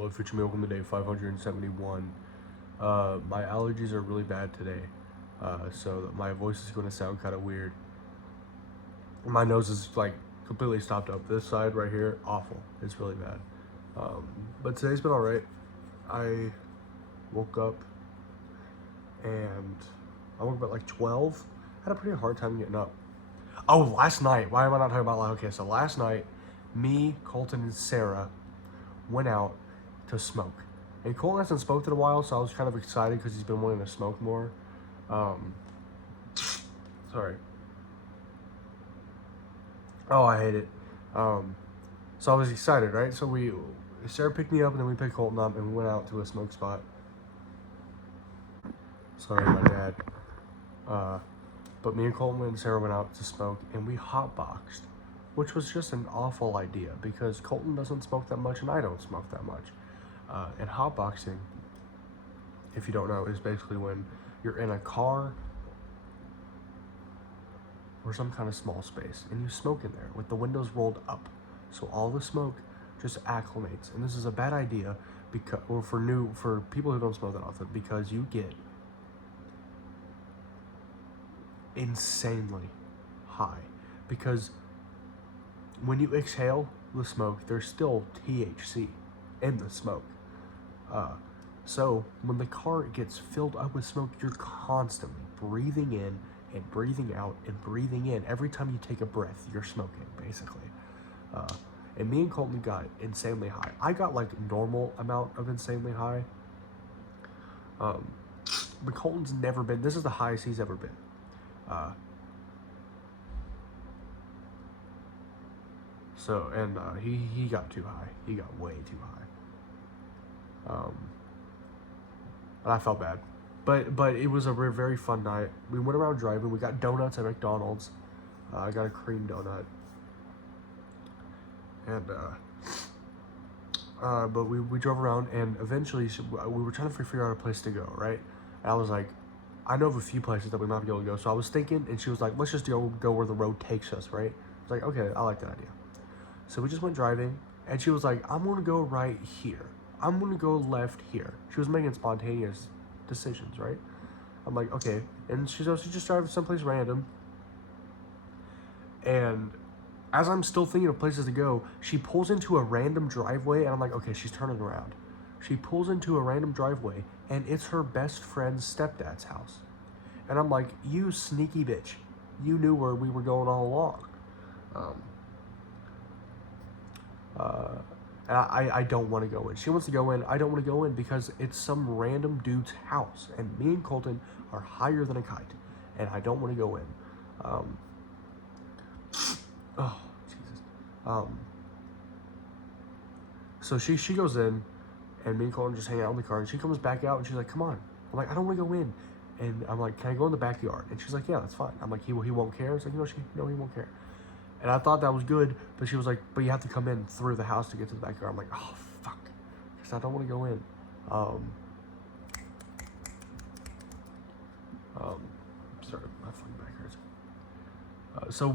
Hello, Future Me. Welcome to day 571. My allergies are really bad today, so my voice is going to sound kind of weird. My nose is like completely stopped up. This side right here, awful. It's really bad. But today's been alright. I woke up and I woke up at like 12. Had a pretty hard time getting up. Oh, last night. Why am I not talking about okay, so last night, me, Colton, and Sarah went out to smoke. And Colton hasn't smoked in a while, so I was kind of excited because he's been wanting to smoke more. Sorry. Oh, I hate it. So I was excited, right? So Sarah picked me up, and then we picked Colton up, and we went out to a smoke spot. Sorry, my dad. But me and Colton and Sarah went out to smoke, and we hotboxed, which was just an awful idea because Colton doesn't smoke that much, and I don't smoke that much. And hotboxing, if you don't know, is basically when you're in a car or some kind of small space and you smoke in there with the windows rolled up, so all the smoke just acclimates. And this is a bad idea because, or for people who don't smoke that often, because you get insanely high. Because when you exhale the smoke, there's still THC in the smoke. So when the car gets filled up with smoke, you're constantly breathing in and breathing out and breathing in. Every time you take a breath, you're smoking, basically. And me and Colton got insanely high. I got like normal amount of insanely high. But Colton's never been, this is the highest he's ever been. He got too high. He got way too high. And I felt bad. But it was a very fun night. We went around driving. We got donuts at McDonald's. I got a cream donut. And, but we drove around, and eventually we were trying to figure out a place to go, right? And I was like, I know of a few places that we might be able to go. So I was thinking, and she was like, let's just go where the road takes us, right? I was like, okay, I like that idea. So we just went driving, and she was like, I'm going to go right here. I'm going to go left here. She was making spontaneous decisions, right? I'm like, okay. And she just drive someplace random. And as I'm still thinking of places to go, she pulls into a random driveway, and I'm like, okay, she's turning around. She pulls into a random driveway, and it's her best friend's stepdad's house. And I'm like, you sneaky bitch. You knew where we were going all along. And I don't want to go in. She wants to go in. I don't want to go in because it's some random dude's house. And me and Colton are higher than a kite. And I don't want to go in. Oh, Jesus. So she goes in, and me and Colton just hang out in the car. And she comes back out, and she's like, come on. I'm like, I don't want to go in. And I'm like, can I go in the backyard? And she's like, yeah, that's fine. I'm like, he won't care? It's like, no, he won't care. And I thought that was good, but she was like, but you have to come in through the house to get to the backyard. I'm like, oh, fuck. Because I don't want to go in. Sorry, my fucking back hurts.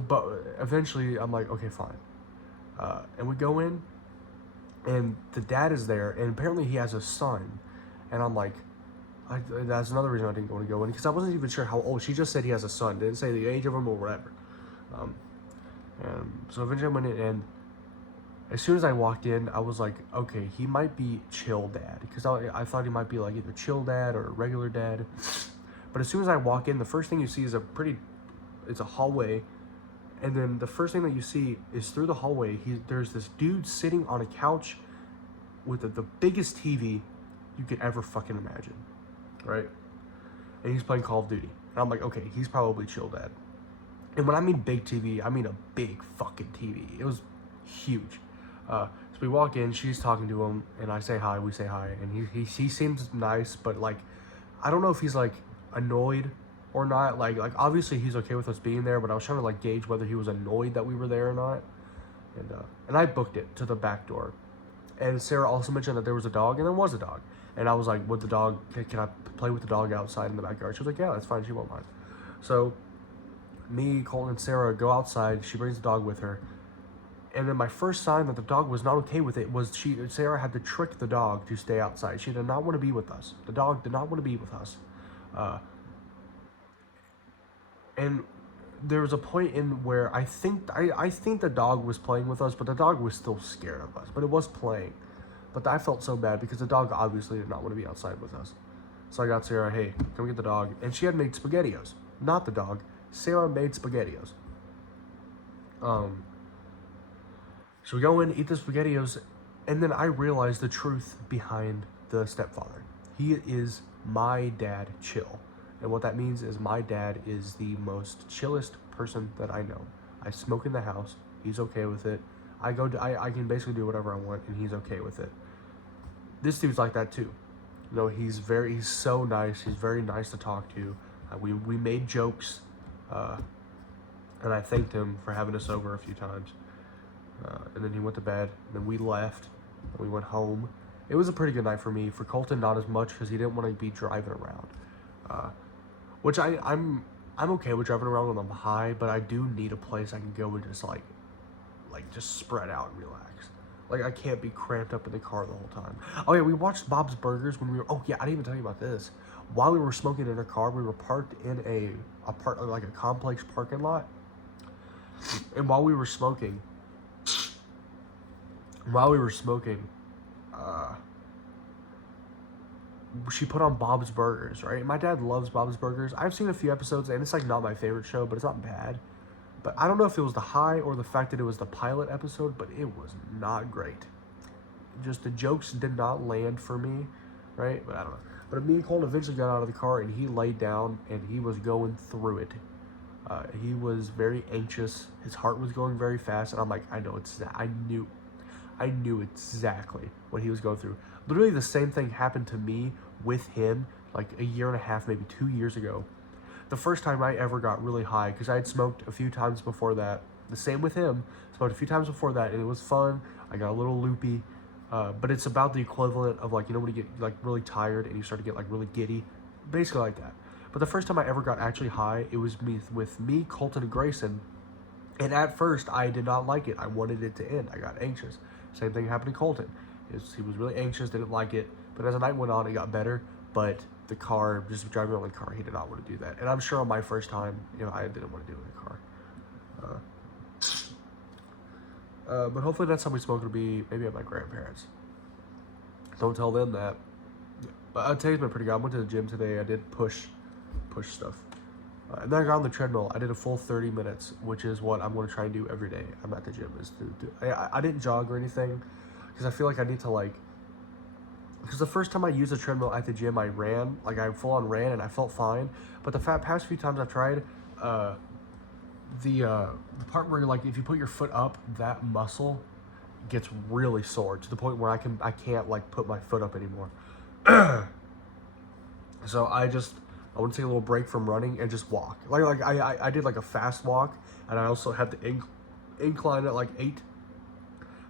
But eventually I'm like, okay, fine. And we go in, and the dad is there, and apparently he has a son. And I'm like, that's another reason I didn't want to go in, because I wasn't even sure how old. She just said he has a son, didn't say the age of him or whatever. And so eventually I went in, and as soon as I walked in, I was like, okay, he might be chill dad, because I thought he might be like either chill dad or regular dad. But as soon as I walk in, the first thing you see is it's a hallway, and then the first thing that you see is through the hallway, there's this dude sitting on a couch with the biggest TV you could ever fucking imagine, right? And he's playing Call of Duty. And I'm like, okay, he's probably chill dad. And when I mean big TV, I mean a big fucking TV. It was huge. So we walk in, she's talking to him, and I say hi, we say hi, and he seems nice, but like, I don't know if he's like annoyed or not. Like obviously he's okay with us being there, but I was trying to like gauge whether he was annoyed that we were there or not. And I booked it to the back door. And Sarah also mentioned that there was a dog, and there was a dog. And I was like, can I play with the dog outside in the backyard? She was like, yeah, that's fine, she won't mind. So me, Colton, and Sarah go outside. She brings the dog with her, And then my first sign that the dog was not okay with it was Sarah had to trick the dog to stay outside. She did not want to be with us. The dog did not want to be with us. Uh, and there was a point in where I think the dog was playing with us, but the dog was still scared of us. But it was playing. But I felt so bad because the dog obviously did not want to be outside with us. So I got Sarah, hey, come get the dog. And she had made SpaghettiOs. Not the dog. Sarah made SpaghettiOs. So we go in, eat the SpaghettiOs, and then I realize the truth behind the stepfather. He is my dad chill. And what that means is my dad is the most chillest person that I know. I smoke in the house. He's okay with it. I can basically do whatever I want, and he's okay with it. This dude's like that too. You know, he's so nice. He's very nice to talk to. We made jokes, and I thanked him for having us over a few times. And then he went to bed. And then we left. And we went home. It was a pretty good night for me. For Colton, not as much because he didn't want to be driving around. Which I'm okay with driving around when I'm high, but I do need a place I can go and just like just spread out and relax. Like, I can't be cramped up in the car the whole time. Oh yeah, we watched Bob's Burgers when we were. Oh yeah, I didn't even tell you about this. While we were smoking in our car, we were parked in a complex parking lot, and while we were smoking, she put on Bob's Burgers, right? My dad loves Bob's Burgers. I've seen a few episodes, and it's like not my favorite show, but it's not bad. But I don't know if it was the high or the fact that it was the pilot episode, but it was not great. Just the jokes did not land for me, right? But I don't know. But me and Colton eventually got out of the car, and he laid down, and he was going through it. He was very anxious. His heart was going very fast, and I'm like, I knew exactly what he was going through. Literally the same thing happened to me with him like a year and a half, maybe 2 years ago. The first time I ever got really high, because I had smoked a few times before that. The same with him. Smoked a few times before that, and it was fun. I got a little loopy. But it's about the equivalent of like, you know, when you get like really tired and you start to get like really giddy. Basically like that. But the first time I ever got actually high, it was with me, Colton, and Grayson. And at first, I did not like it. I wanted it to end. I got anxious. Same thing happened to Colton. He was really anxious, didn't like it. But as the night went on, it got better. But the car, just driving around the car, he did not want to do that. And I'm sure on my first time, you know, I didn't want to do it in the car. But hopefully next time we smoke, it'll be maybe at my grandparents. Don't tell them that. But today's been pretty good. I went to the gym today. I did push stuff. And then I got on the treadmill. I did a full 30 minutes, which is what I'm going to try and do every day I'm at the gym. I didn't jog or anything because I feel like I need to because the first time I used a treadmill at the gym, I ran. Like, I full on ran and I felt fine. But the past few times I've tried, the part where like if you put your foot up, that muscle gets really sore to the point where I can't like put my foot up anymore. So I want to take a little break from running and just walk. I did like a fast walk, and I also had the incline at like 8.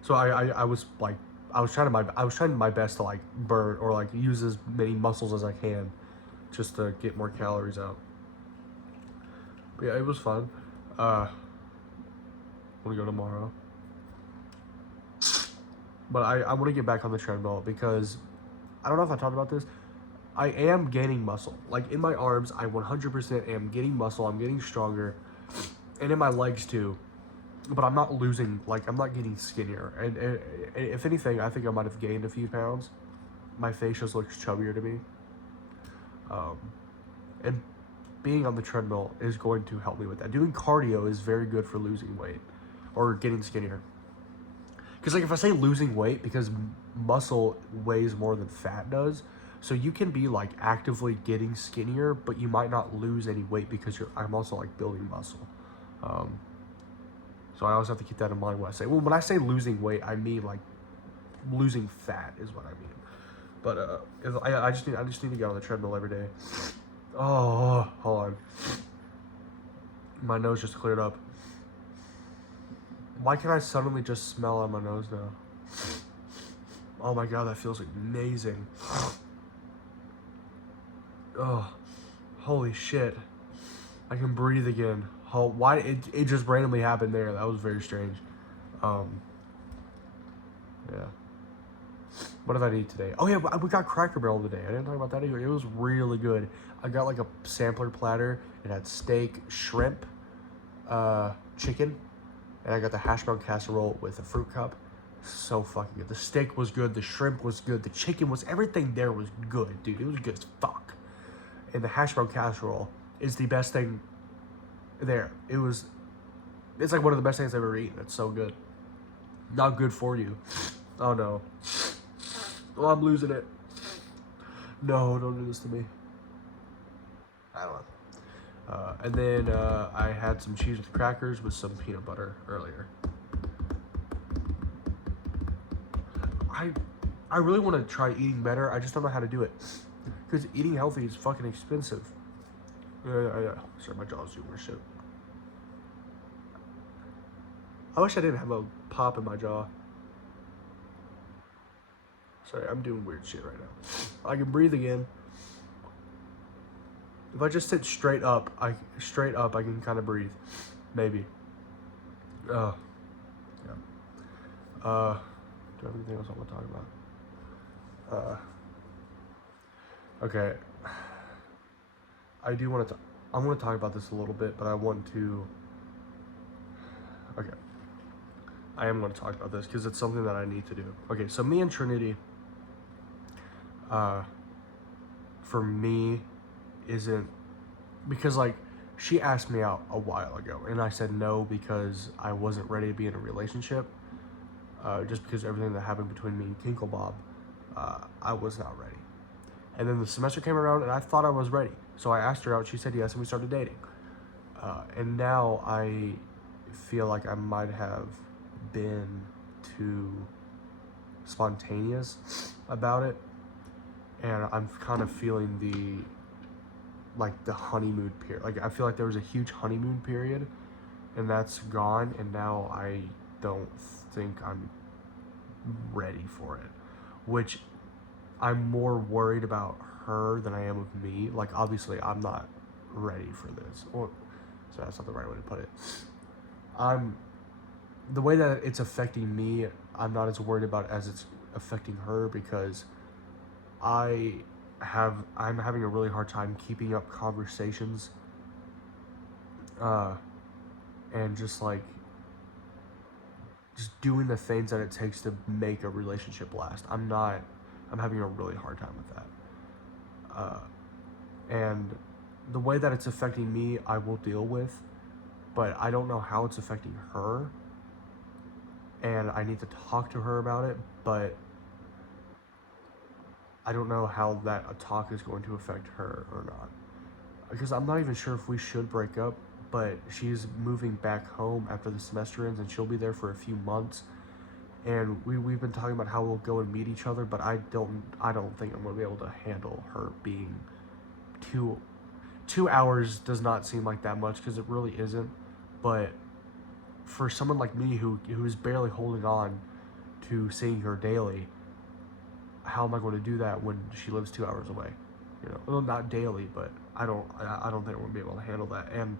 So I was trying my best to like burn or like use as many muscles as I can, just to get more calories out. But yeah, it was fun. I'm gonna go tomorrow. But I want to get back on the treadmill because I don't know if I talked about this. I am gaining muscle. Like, in my arms, I 100% am getting muscle. I'm getting stronger. And in my legs, too. But I'm not losing, like, I'm not getting skinnier. And if anything, I think I might have gained a few pounds. My face just looks chubbier to me. And being on the treadmill is going to help me with that. Doing cardio is very good for losing weight or getting skinnier. Because, like, if I say losing weight, because muscle weighs more than fat does, so you can be like actively getting skinnier, but you might not lose any weight because I'm also like building muscle. So I always have to keep that in mind when I say, well, when I say losing weight, I mean like losing fat is what I mean. But I just need to get on the treadmill every day. Oh, hold on. My nose just cleared up. Why can I suddenly just smell on my nose now? Oh my god, that feels amazing. Oh, holy shit. I can breathe again. Oh, why? It just randomly happened there. That was very strange. Um, yeah. What did I eat today? Oh yeah, we got Cracker Barrel today. I didn't talk about that either. It was really good. I got like a sampler platter. It had steak, shrimp, chicken, and I got the hash brown casserole with a fruit cup. So fucking good. The steak was good. The shrimp was good. The chicken was, everything there was good, dude. It was good as fuck. And the hash brown casserole is the best thing there. It's like one of the best things I've ever eaten. It's so good. Not good for you. Oh no. Oh, I'm losing it. No, don't do this to me. I don't know. And then I had some cheese with crackers with some peanut butter earlier. I really want to try eating better. I just don't know how to do it. Because eating healthy is fucking expensive. Sorry, my jaw's doing weird shit. I wish I didn't have a pop in my jaw. Sorry, I'm doing weird shit right now. I can breathe again. If I just sit straight up, I can kind of breathe. Maybe. Yeah. Do I have anything else I want to talk about? Okay. I do want to. I want to talk about this a little bit, but I want to. Okay. I am going to talk about this because it's something that I need to do. Okay, so me and Trinity, for me, isn't, because like she asked me out a while ago, and I said no because I wasn't ready to be in a relationship. Just because everything that happened between me and Kinkle Bob, I was not ready. And then the semester came around, and I thought I was ready. So I asked her out. She said yes, and we started dating. And now I feel like I might have been too spontaneous about it, and I'm kind of feeling the honeymoon period. Like I feel like there was a huge honeymoon period, and that's gone, and now I don't think I'm ready for it, which I'm more worried about her than I am with me. Like obviously I'm not ready for this, or so that's not the right way to put it. The way that it's affecting me, I'm not as worried about it as it's affecting her, because I'm having a really hard time keeping up conversations, and just doing the things that it takes to make a relationship last. I'm having a really hard time with that. And the way that it's affecting me, I will deal with, but I don't know how it's affecting her, and I need to talk to her about it, but I don't know how that a talk is going to affect her or not. Because I'm not even sure if we should break up, but she's moving back home after the semester ends, and she'll be there for a few months. And we've been talking about how we'll go and meet each other, but I don't think I'm gonna be able to handle her being 2 hours does not seem like that much, because it really isn't. But for someone like me who's barely holding on to seeing her daily, how am I going to do that when she lives 2 hours away? You know, well, not daily, but I don't think I'm gonna be able to handle that. And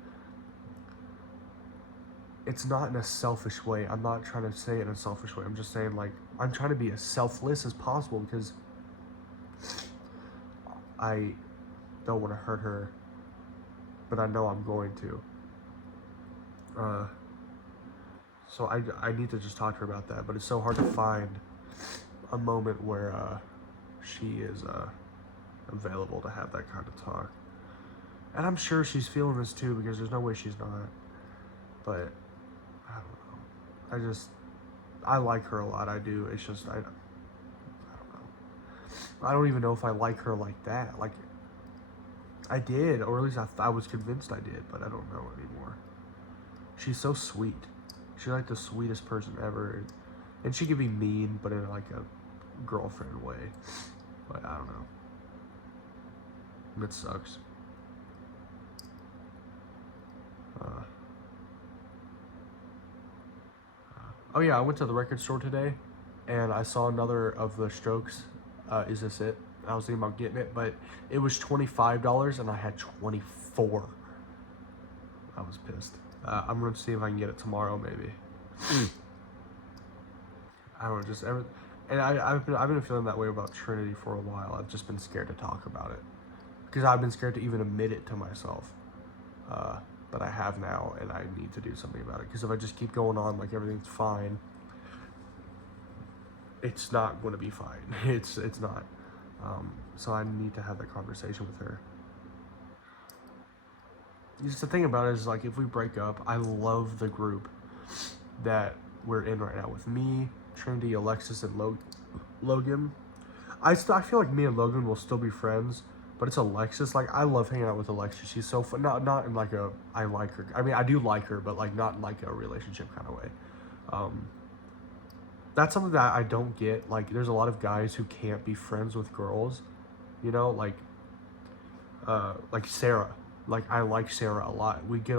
it's not in a selfish way. I'm not trying to say it in a selfish way. I'm just saying, like, I'm trying to be as selfless as possible, because I don't want to hurt her, but I know I'm going to. So I need to just talk to her about that, but it's so hard to find a moment where she is available to have that kind of talk. And I'm sure she's feeling this too, because there's no way she's not. But I don't know. I like her a lot. I do. It's just I don't know. I don't even know if I like her like that. Like I did, or at least I was convinced I did, but I don't know anymore. She's so sweet. She's like the sweetest person ever, and she could be mean, but in like a girlfriend way. But I don't know. It sucks. Oh yeah, I went to the record store today, and I saw another of the Strokes. Is This It? I was thinking about getting it, but it was $25, and I had 24. I was pissed. I'm gonna see if I can get it tomorrow, maybe. don't know, just and I've been feeling that way about Trinity for a while. I've just been scared to talk about it because I've been scared to even admit it to myself. But I have now, and I need to do something about it because if I just keep going on like everything's fine, it's not going to be fine. It's not. So I need to have that conversation with her. Just the thing about it is, like, if we break up, I love the group that we're in right now with me, Trinity, Alexis, and Logan. I feel like me and Logan will still be friends, but it's Alexis. Like, I love hanging out with Alexis. She's so fun. Not in like a I like her. I mean, I do like her, but like not in like a relationship kind of way. That's something that I don't get. Like, there's a lot of guys who can't be friends with girls, you know, like Sarah. Like, I like Sarah a lot. We get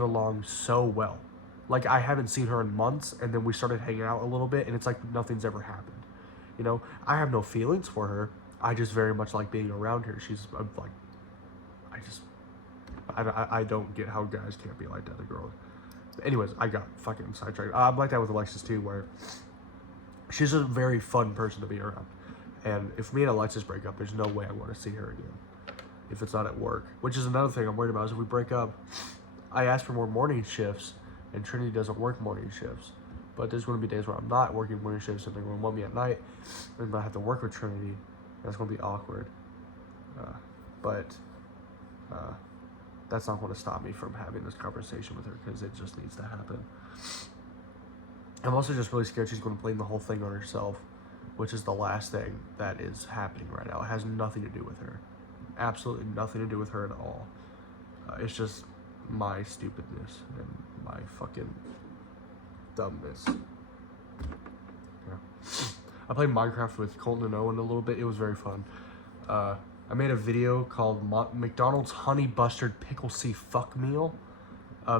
along so well. Like, I haven't seen her in months, and then we started hanging out a little bit, and it's like nothing's ever happened. You know, I have no feelings for her. I just very much like being around her. She's like, I don't get how guys can't be like that to girls. But anyways, I got fucking sidetracked. I'm like that with Alexis too, where she's a very fun person to be around. And if me and Alexis break up, there's no way I'm going to see her again. If it's not at work. Which is another thing I'm worried about, is if we break up, I asked for more morning shifts, and Trinity doesn't work morning shifts. But there's going to be days where I'm not working morning shifts, and they're going to want me at night, and I have to work with Trinity. That's going to be awkward. But that's not going to stop me from having this conversation with her, because it just needs to happen. I'm also just really scared she's going to blame the whole thing on herself, which is the last thing that is happening right now. It has nothing to do with her. Absolutely nothing to do with her at all. It's just my stupidness and my fucking dumbness. Yeah. I played Minecraft with Colton and Owen a little bit. It was very fun. I made a video called McDonald's Honey Bustard Pickle C Fuck Meal,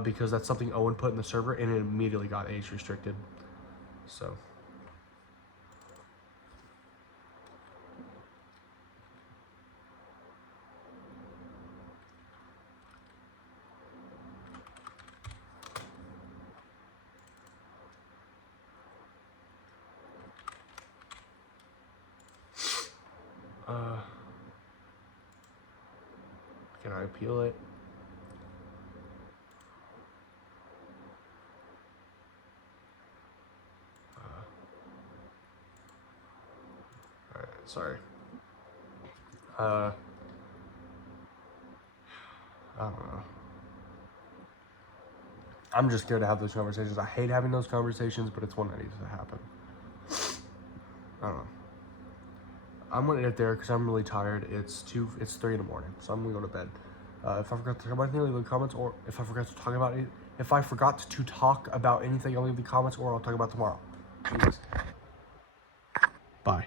because that's something Owen put in the server, and it immediately got age restricted. So. Can I appeal it? Alright, sorry. I don't know. I'm just scared to have those conversations. I hate having those conversations, but it's one that needs to happen. I don't know. I'm gonna end it there because I'm really tired. It's 3 in the morning, so I'm gonna go to bed. If I forgot to talk about anything, leave the comments, or if I forgot to talk about it, if I forgot to talk about anything, I'll leave the comments, or I'll talk about it tomorrow. Anyways. Bye.